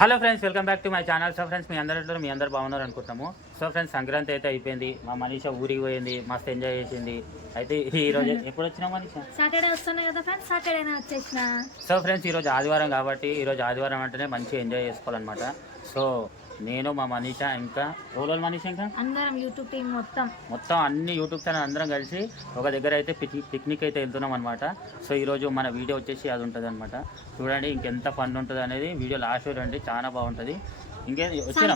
Hello friends, welcome back to my channel. So friends, మీ అందరు బాగున్నారు అనుకుంటాము. సో ఫ్రెండ్స్, సంక్రాంతి అయితే అయిపోయింది. మా మనీషా ఊరికి పోయింది, మస్తు ఎంజాయ్ చేసింది. అయితే ఈ రోజు ఎప్పుడు వచ్చినా మనీషా? సాటర్డే వస్తున్నాయి కదా ఫ్రెండ్స్, సాటర్డేనే వచ్చేసిన. సో ఫ్రెండ్స్, ఈరోజు ఆదివారం కాబట్టి ఈరోజు ఆదివారం అంటేనే మంచిగా ఎంజాయ్ చేసుకోవాలన్నమాట. సో నేను, మా మనీషా, ఇంకా రోజు మనీషా, ఇంకా అందరం యూట్యూబ్ టీం మొత్తం అన్ని యూట్యూబ్ ఛానల్ అందరం కలిసి ఒక దగ్గర అయితే పిక్నిక్ అయితే వెళ్తున్నాం అనమాట. సో ఈరోజు మన వీడియో వచ్చేసి అది ఉంటుంది అనమాట. చూడండి ఇంకెంత ఫన్ ఉంటుంది అనేది వీడియో లాస్ట్ చూడండి, చాలా బాగుంటుంది. ఇంకేం వచ్చినా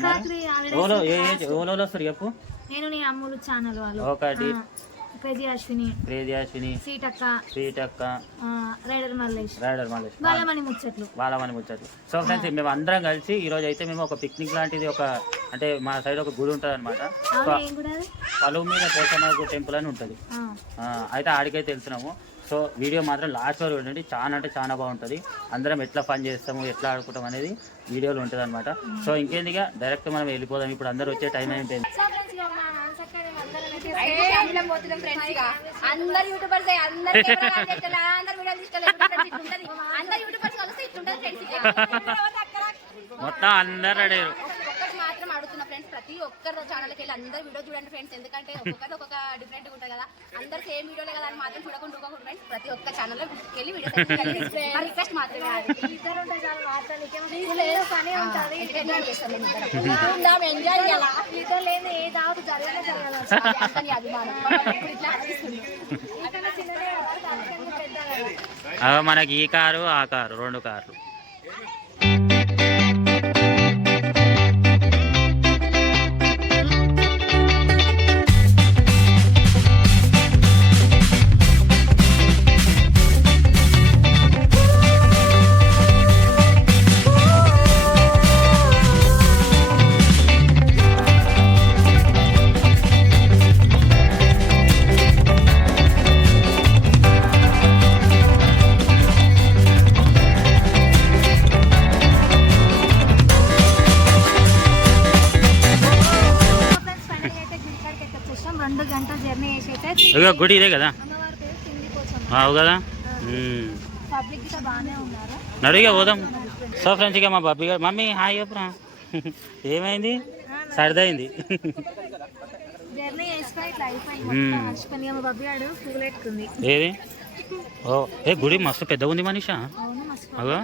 ఓలో వస్తారు చెప్పు. నేను నీ అమ్ములు ఛానల్ వాళ్ళు ఒకటి క్రేజీ అశ్విని సీటక్క రైడర్ మల్లేష్ వాళ్ళమని ముచ్చట్లు. సో ఫ్రెండ్స్, మేము అందరం కలిసి ఈ రోజు అయితే మేము ఒక పిక్నిక్ లాంటిది అంటే మా సైడ్ ఒక గుడి ఉంటుంది అనమాట. పలువు మీద పోచమ్మ టెంపుల్ అని ఉంటుంది. అయితే ఆడికైతే వెళ్తున్నాము. సో వీడియో మాత్రం లాస్ట్ వరకు చూడండి, చాలా అంటే చాలా బాగుంటుంది. అందరం ఎట్లా పని చేస్తాము, ఎట్లా ఆడుకుంటాం అనేది వీడియోలో ఉంటుంది అనమాట. సో ఇంకేందిగా డైరెక్ట్ మనం వెళ్ళిపోదాం. ఇప్పుడు అందరూ వచ్చే టైం అయిపోయింది. మొత్తం అందరు అడిగారు. మాత్రం అడుగుతున్నా ఫ్రెండ్స్, ప్రతి ఒక్కరి ఛానల్కి వెళ్ళి అందరు వీడియో చూడండి ఫ్రెండ్స్. ఎందుకంటే ఒక్కొక్కటి ఒక్కొక్క డిఫరెంట్ ఉంటుంది కదా, అందరు సేమ్ వీడియోలే కదా అని మాత్రం చూడకుండా ఫ్రెండ్స్. ప్రతి ఒక్క ఛానల్లో వెళ్ళి వీడియో రిక్వెస్ట్ మాత్రమే ఎంజాయ్ మనకి ఈ కారు ఆ కారు 2 కార్లు. గుడి ఇదే కదా, అవు కదా. నడిగా పోదాం. సో ఫ్రెండ్స్, ఇక మా బాబీ గారు మమ్మీ హాయ్ చెప్పరా. ఏమైంది? సర్దైంది. ఏది? ఓ ఏ గుడి మస్తు పెద్దగా ఉంది మనీషా. అగో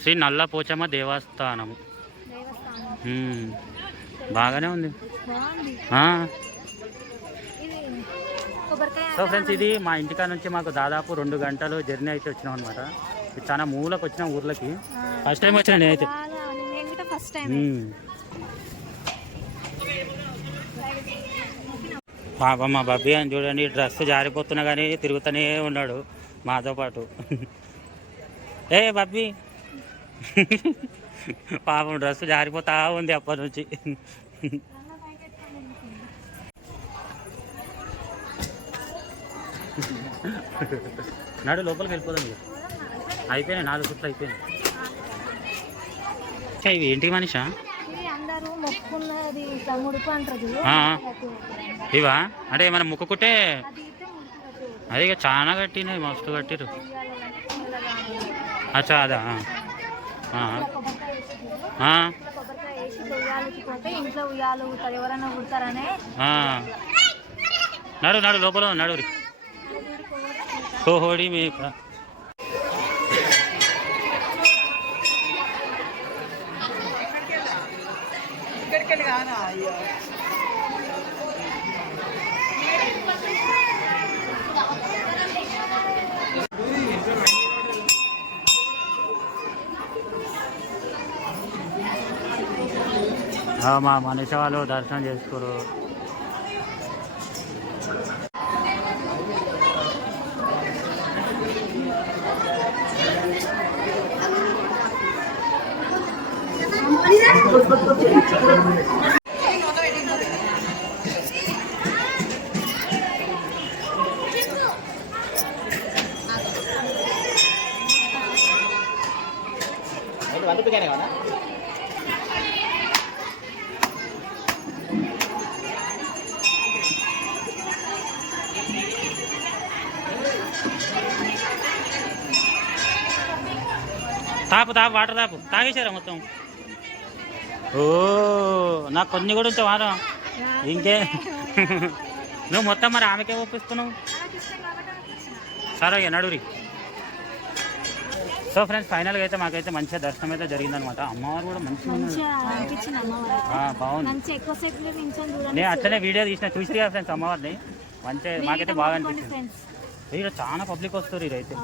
శ్రీ నల్ల పోచమ్మ దేవస్థానము. బాగానే ఉంది. సో ఫ్రెండ్స్, ఇది మా ఇంటికాడ నుంచి మాకు దాదాపు 2 గంటలు జర్నీ అయితే వచ్చినాం అనమాట. చాలా మూలకు వచ్చినాం ఊర్లకి. ఫస్ట్ టైం వచ్చినా నేనైతే. పాప మా బాబీ అని చూడండి, డ్రెస్ జారిపోతున్నా కానీ తిరుగుతూనే ఉన్నాడు మాతో పాటు. ఏ బాబీ, పాపం డ్రెస్ జారిపోతా ఉంది అప్పటి నుంచి. నాడు లోపలికి వెళ్ళిపోదాం. అయిపోయినాయి 4 చుట్లు అయిపోయినాయి. ఇవి ఏంటి మనిషా? ఇవా అంటే మనం ముక్కుకుంటే అది చాలా కట్టినాయి, మస్తు కట్టిరు. అచ్చా అదా. నడు నడు లోపల నడు. కోహోడి మేక. మా మనీషా వాళ్ళు దర్శనం చేసుకోరు. తాపు వాటర్ తాపు తాగేశారా మొత్తం. ఓ నాకు కొన్ని కూడా ఉంటే వారం ఇంకే నువ్వు మొత్తం మరి ఆమెకే ఒప్పిస్తున్నావు. సరే నడురి. సో ఫ్రెండ్స్ ఫైనల్గా అయితే మాకైతే మంచిగా దర్శనం అయితే జరిగిందనమాట. అమ్మవారు కూడా మంచిగా బాగుంది. నేను అట్లనే వీడియో తీసిన చూసి ఫ్రెండ్స్ అమ్మవారిని మంచిగా మాకైతే బాగా అనిపించింది. ఇక్కడ చాలా పబ్లిక్ వస్తారు ఈరైతే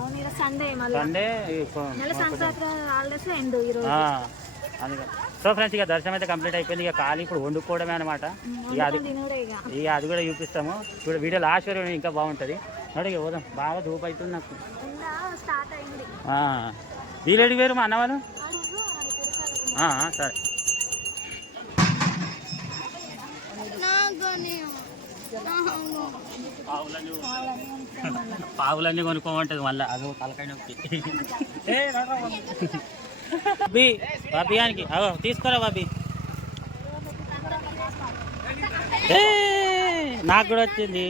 సండే. అందుకే సో ఫ్రెండ్స్ ఇక దర్శనం అయితే కంప్లీట్ అయిపోయింది. ఇక ఖాళీ ఇప్పుడు వండుకోవడమే అనమాట. ఇక అది కూడా చూపిస్తాము. ఇప్పుడు వీడియో లాస్ట్ వరకు ఇంకా బాగుంటుంది. నడికి పోదాం. బాగా ధూపు అవుతుంది నాకు. వీలేడి వేరు మా అన్నవాళ్ళు. సరే పావులన్నీ కొనుక్కోమంటది మళ్ళీ. అదో తలకాయ నొప్పి. బాబీ బాబియానికి అగో తీసుకోరా బాబీ. నాకు కూడా వచ్చింది.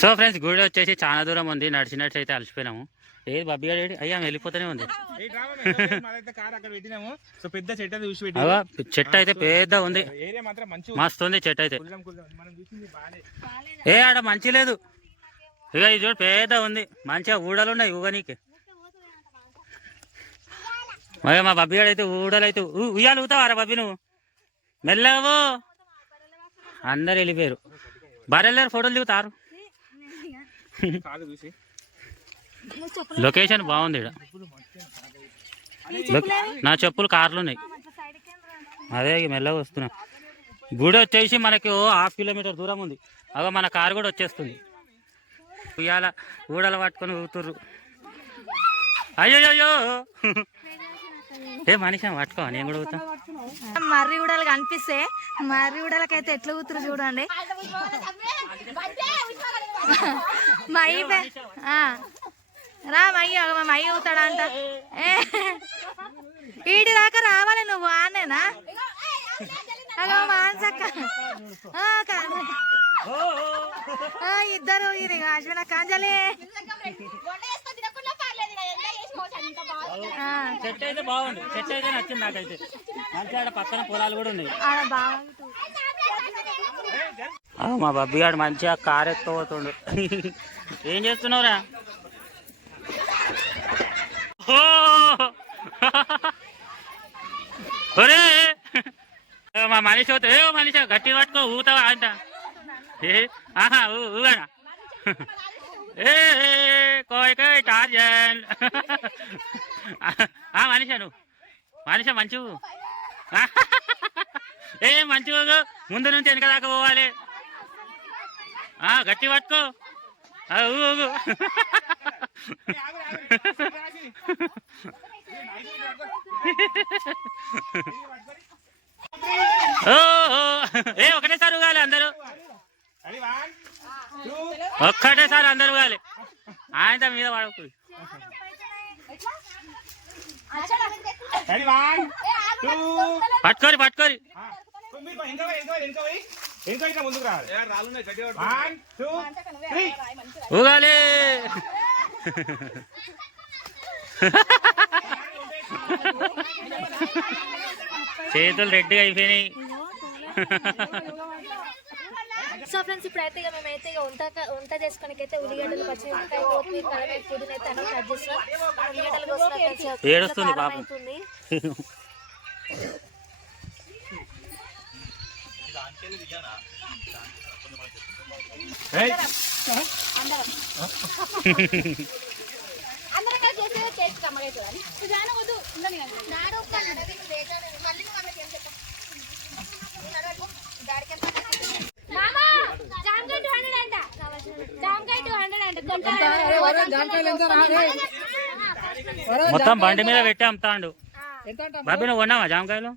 సో ఫ్రెండ్స్ గుడి వచ్చేసి చాలా దూరం ఉంది. నడిచినట్టు అయితే అలసిపోయినాము. ఏది బాబీ గారు అయ్యా వెళ్ళిపోతూనే ఉంది. చెట్టు అయితే పెద్ద ఉంది. మస్తు ఉంది చెట్టు అయితే. ఆడ మంచి లేదు. ఇక ఇది చూడు పెద్ద ఉంది. మంచిగా ఊడలు ఉన్నాయి ఊగనీకి. మరి మా బబ్బీ గారు అయితే ఊడలు అయితే ఉయ్యాలు ఊతావారా బబ్బీ నువ్వు? మెల్లవో అందరు వెళ్ళిపోయారు. భార్యలేరు ఫోటోలు దిగుతారు. లొకేషన్ బాగుంది. నా చెప్పులు కార్లు ఉన్నాయి. అదే మెల్లగా వస్తున్నా. గుడి వచ్చేసి మనకి 1/2 కిలోమీటర్ దూరం ఉంది. అగో మన కారు కూడా వచ్చేస్తుంది. ఉయ్యాల ఊడలు పట్టుకొని ఊతుర్రు. అయ్యో ఏ మనిషి పట్టుకో నేను కూడా ఊతా. మర్రి ఊడలు కనిపిస్తే మర్రి ఊడలకైతే ఎట్లా ఊతురు చూడండి. రా మయ్య మయ్య ఊతాడంట. ఈడి దాకా రావాలి నువ్వు. ఆనేనా హలో మాన్సక్క ఇద్దరు ఇది అశ్విన కాంజలి. చెట్టు అయితే బాగుంది. చెట్టు అయితే నచ్చింది నాకైతే. మంచిగా పక్కన పొలాలు కూడా ఉన్నాయి. మా బబ్బీ గారు మంచిగా కారు ఎత్తుకుపోతుండు. ఏం చేస్తున్నావురా? ఒరే మా మనిషి అవుతా. మనిషి గట్టి పట్టుకో ఊతావా అంట. ఊగానా కోయ్ టార్జన్. మనిషి నువ్వు మనిషి మంచి మంచి ముందు నుంచి వెనక దాకా పోవాలి. గట్టి పట్టుకో ఊగు. ఒకటేసారి ఊగాలి అందరూ. ఒక్కటేసారి అందరూ ఊగాలి. ఆయన మీద పడకు. పట్టుకోరి పట్టుకోరి. ఊగాలి. చేతులు రెడ్డిగా అయిపోయినాయి. సో ఫ్రెండ్స్ ఇప్పుడైతే ఇక మేమైతే ఇక వంట చేసుకోనికి అయితే ఉల్లిగడ్డలు పచ్చిమిరపకాయ కొత్తిమీర కలవేసి పుదీనా అయితే అన్నీ కట్ చేస్తున్నాం. ఉల్లిగడ్డలు ఏడుస్తుంది పాపం. మొత్తం బండి మీద పెట్టి అమ్ముతాండు. బాబీ నువ్వు కొన్నావా జామకాయలు?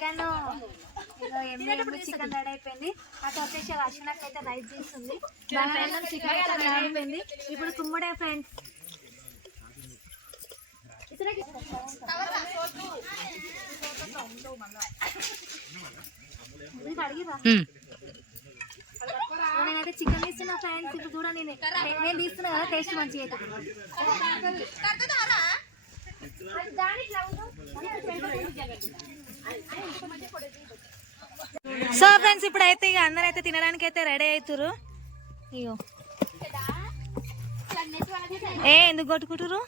చికెన్ చికెన్ రెడీ అయిపోయింది. అటు వచ్చేసి అశ్వినకి అయితే రైస్ చేస్తుంది. చికెన్ రెడీ అయిపోయింది. ఇప్పుడు కుమ్ముడే ఫ్రెండ్స్. నేనైతే చికెన్ తీస్తున్నా ఫ్రెండ్స్. ఇప్పుడు చూడండి నేను తీస్తున్నా కదా, టేస్ట్ మంచిగా అయితే. సో ఫ్రెండ్స్ ఇప్పుడైతే ఇక అందరూ అయితే తినడానికి అయితే రెడీ అవుతురు. ఇగో ఎందుకు కొట్టుకుంటారు?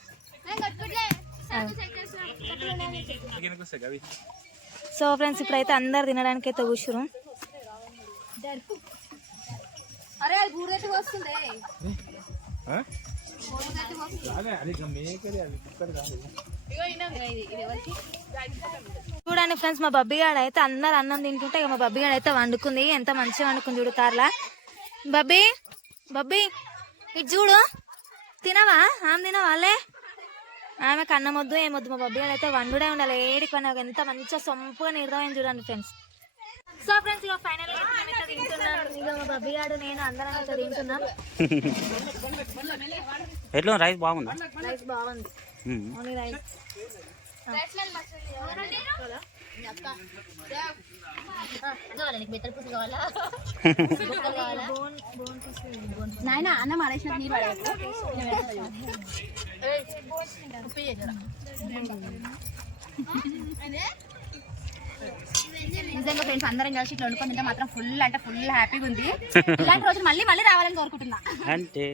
సో ఫ్రెండ్స్ ఇప్పుడైతే అందరు తినడానికి అయితే కూర్చురు. అరే అది బూరెత్తి వస్తుంది. చూడండి ఫ్రెండ్స్, మా బబ్బిగాడు అయితే అందరు అన్నం తింటుంటే ఇక మా బబ్బిగాడు అయితే వండుకుంది. ఎంత మంచిగా వండుకుంది చూడు కార్లా. బబ్బీ బబ్బీ ఇటు చూడు, తినవా? ఆమె తినవాలే, ఆమెకు అన్నం వద్దు ఏమొద్దు. మా బబ్బిగాడు అయితే వండుడే ఉండాలి. ఏడికి పని ఎంత మంచిగా సొంపుగా నిర్దమైంది చూడండి ఫ్రెండ్స్. సో ఫ్రెండ్స్ ఇక ఫైనల్ అయితే తింటున్నాను. ఇక మా బబ్బిగాడు నేను అందరం అయితే తింటున్నాం. ఎట్లా రైస్ బాగుందా? రైస్ బాగుంది. Only rice. నాయన అన్నం ఆడేసిన నీరు నిజంగా ఫ్రెండ్స్ అందరం కలిసి ఇట్లా వండుకొని తింటే మాత్రం ఫుల్ అంటే ఫుల్ హ్యాపీగా ఉంది. ఇలాంటి రోజు మళ్ళీ మళ్ళీ రావాలని కోరుకుంటున్నా. అంటే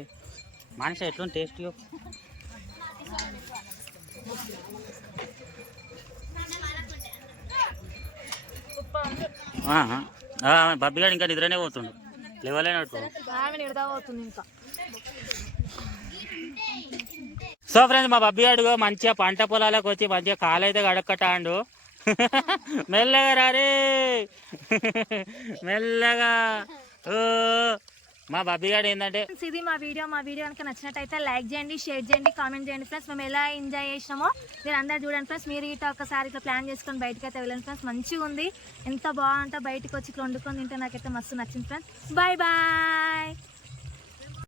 మనిషి ఎట్లా టేస్ట్ బబ్బిగాడు ఇంకా నిద్రనే పోతుండు, లేవలే నడుతుంది. సో ఫ్రెండ్స్ మా బబ్బిగాడు మంచిగా పంట పొలాలకు వచ్చి మంచిగా కాలైతే గడక్కటాండు. మెల్లగా రారే, మెల్లగా. మా బబ్బిగాడు ఏంటంటే ఇది మా వీడియో కనుక నచ్చినట్టయితే లైక్ చేయండి, షేర్ చేయండి, కామెంట్ చేయండి ఫ్రెండ్స్. మేము ఎలా ఎంజాయ్ చేసినామో మీరు అందరు చూడండి ఫ్రెండ్స్. మీరు ఇట్లా ఒకసారి ఇట్లా ప్లాన్ చేసుకొని బయటకు అయితే వెళ్ళండి ఫ్రెండ్స్. మంచిగా ఉంది, ఎంత బాగుంటే బయటకు వచ్చి ఇట్లా వండుకొని తింటే నాకైతే మస్తు నచ్చింది ఫ్రెండ్స్. Bye bye.